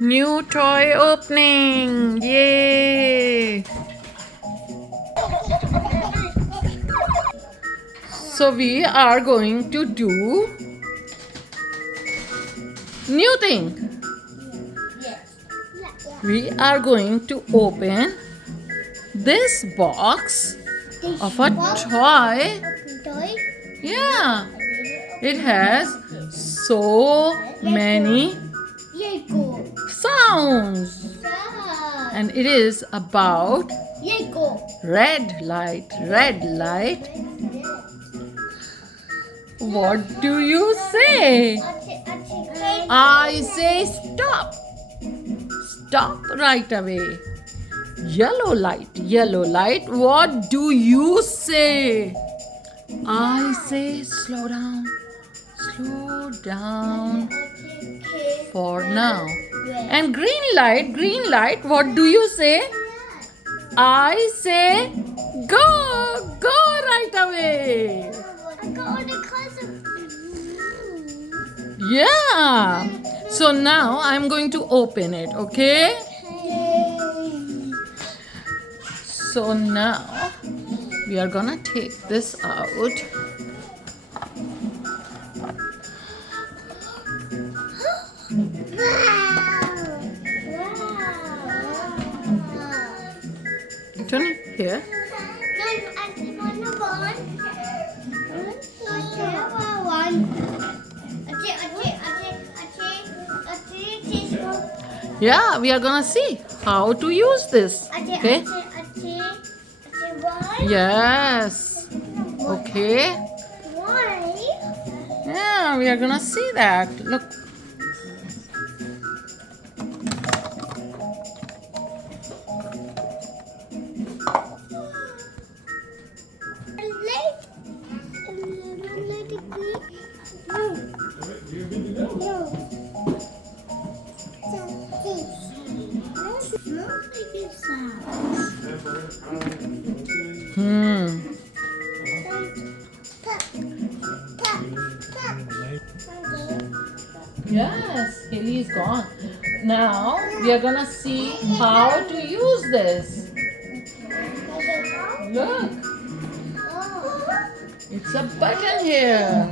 New toy opening! Yay! So we are going to do new thing. We are going to open this box of a toy. Yeah, it has so many sounds, and it is about red light. Red light. What do you say? I say stop. Stop right away. Yellow light. Yellow light. What do you say? I say slow down. Slow down for now. And green light. Green light. What do you say? I say go. Go right away. Yeah. So now I'm going to open it, okay? So now we are gonna take this out. Turn it here. Yeah, we are gonna see how to use this. Okay? Yes. Okay. Yeah, we are gonna see that. Look. Yes, Haley is gone. Now we are gonna see how to use this. Look, it's a button here,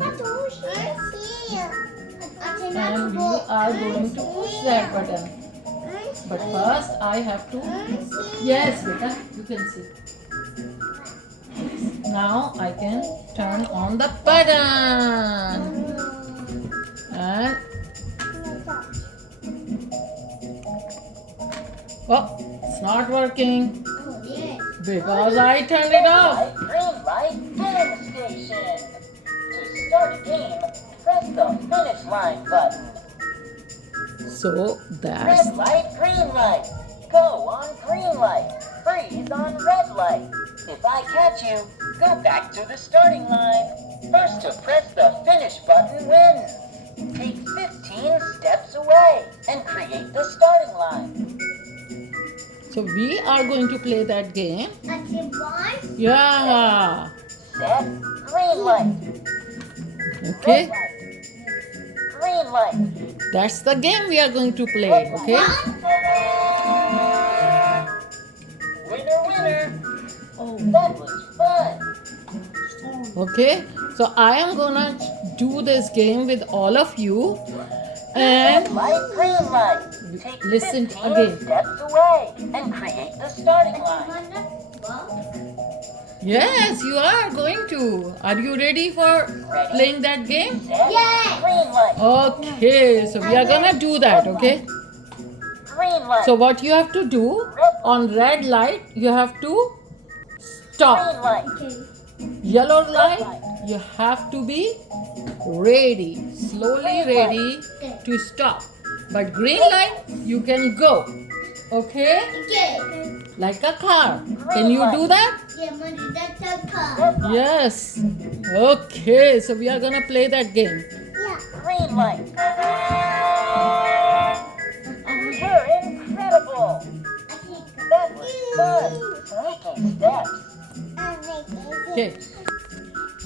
and we are going to push that button. But first, I have to. Yes, beta, you can see. Now I can turn on the button, and oh, it's not working because I turned it off. Green light, game station. To start a game, press the finish line button. So that's Red light, green light. Go on green light. Freeze on red light. If I catch you, go back to the starting line. First to press the finish button wins. Take 15 steps away and create the starting line. so we are going to play that game. Yeah. Set, green light. Okay. Red light. Green light. That's the game we are going to play. Okay. Winner, winner. Oh, that was fun. Okay. So I am gonna do this game with all of you, and Red light, green light. Take listen 15 again. steps away and create the starting line. Yes, you are going to. Are you ready for playing that game? Set, green light. Okay. So we are gonna do that. Okay. Green light. So what you have to do on red light, you have to Green stop. light. Yellow light, you have to be ready, slowly ready to stop. But green light, you can go. Okay? Like a car. Can you do that? Yes. Okay, so we are gonna play that game. Green light. You're incredible. That was fun. Sneaky steps. Okay.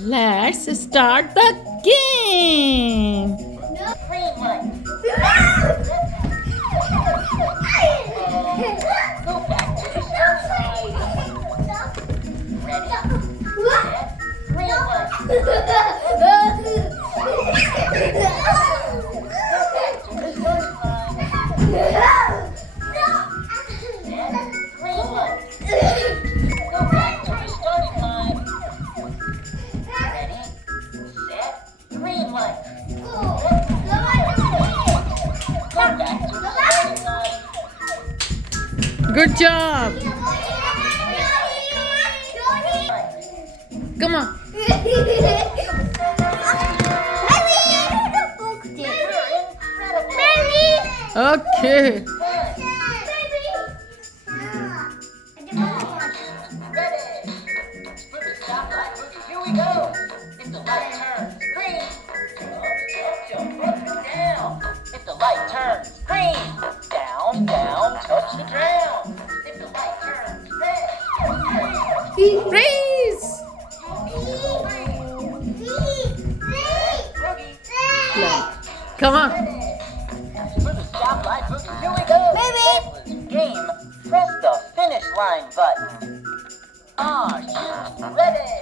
Let's start the game. Green light. Green light. Go back to the starting line. Ready, set, green light. Go back to the starting line. Good job. Come on. You're incredible. Okay. Ready. For the stoplight, here we go. If the light turns green, jump up and down. If the light turns green, down, down, touch the ground. If the light turns red, Race. boogie. Come on. For the stoplight, here we go. That was game. Press the finish line button. Are you ready?